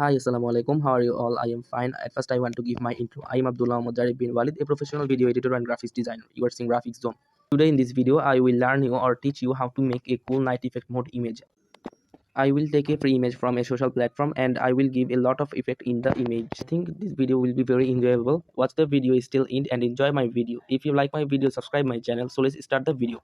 Hi, Assalamu alaikum. How are you all? I am fine. At first, I want to give my intro. I am Abdullah Mujarib bin Walid, a professional video editor and graphics designer. You are seeing Graphics Zone. Today, in this video, I will learn you or teach you how to make a cool night effect mode image. I will take a free image from a social platform and I will give a lot of effect in the image. I think this video will be very enjoyable. Watch the video till end and enjoy my video. If you like my video, subscribe my channel. So let's start the video.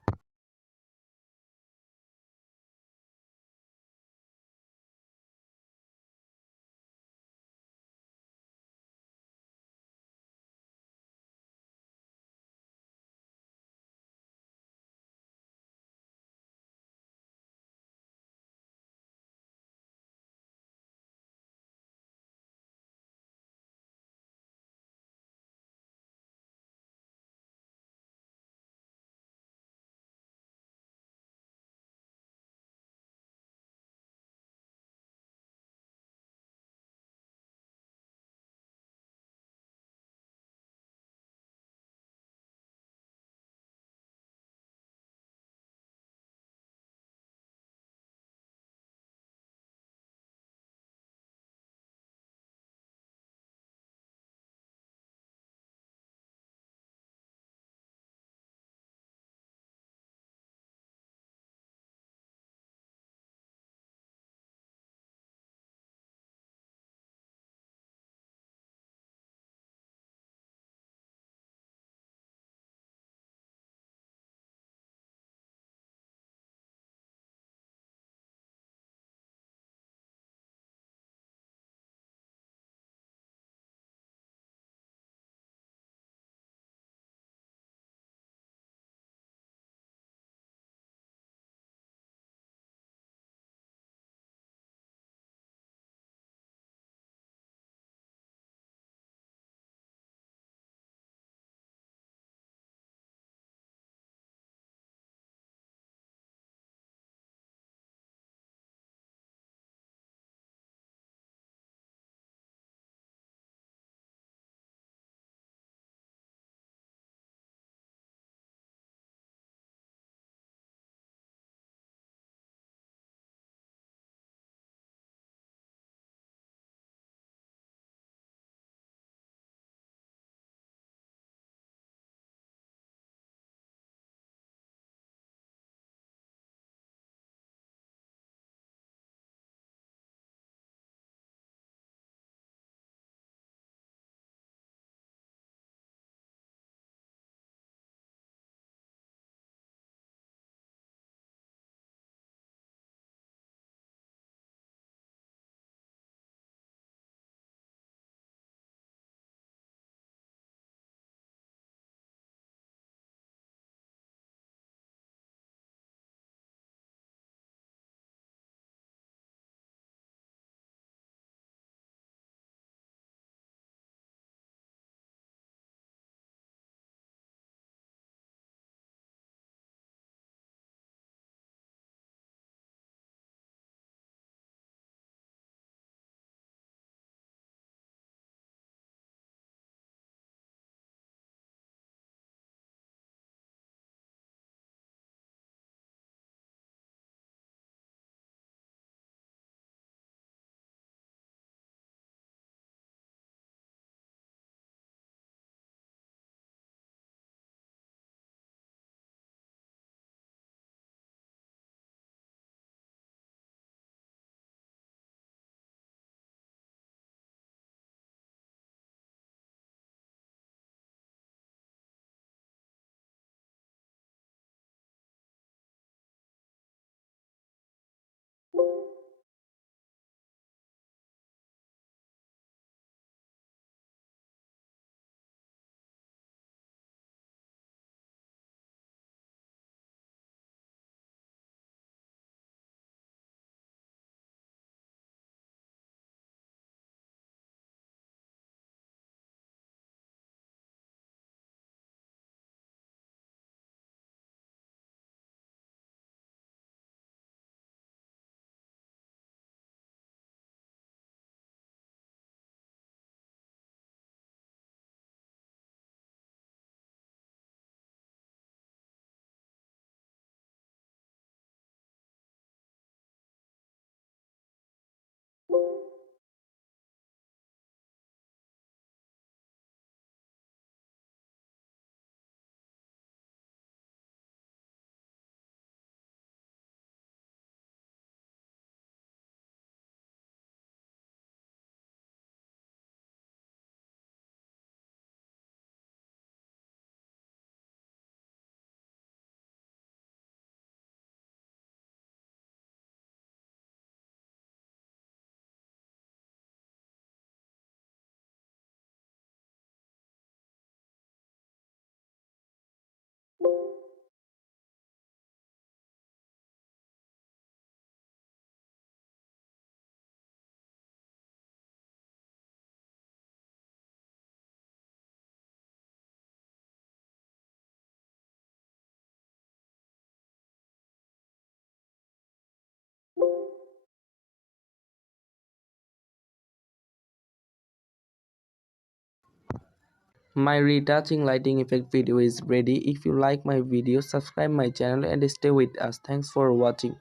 My retouching lighting effect video is ready. If you like my video, subscribe my channel and stay with us. Thanks for watching.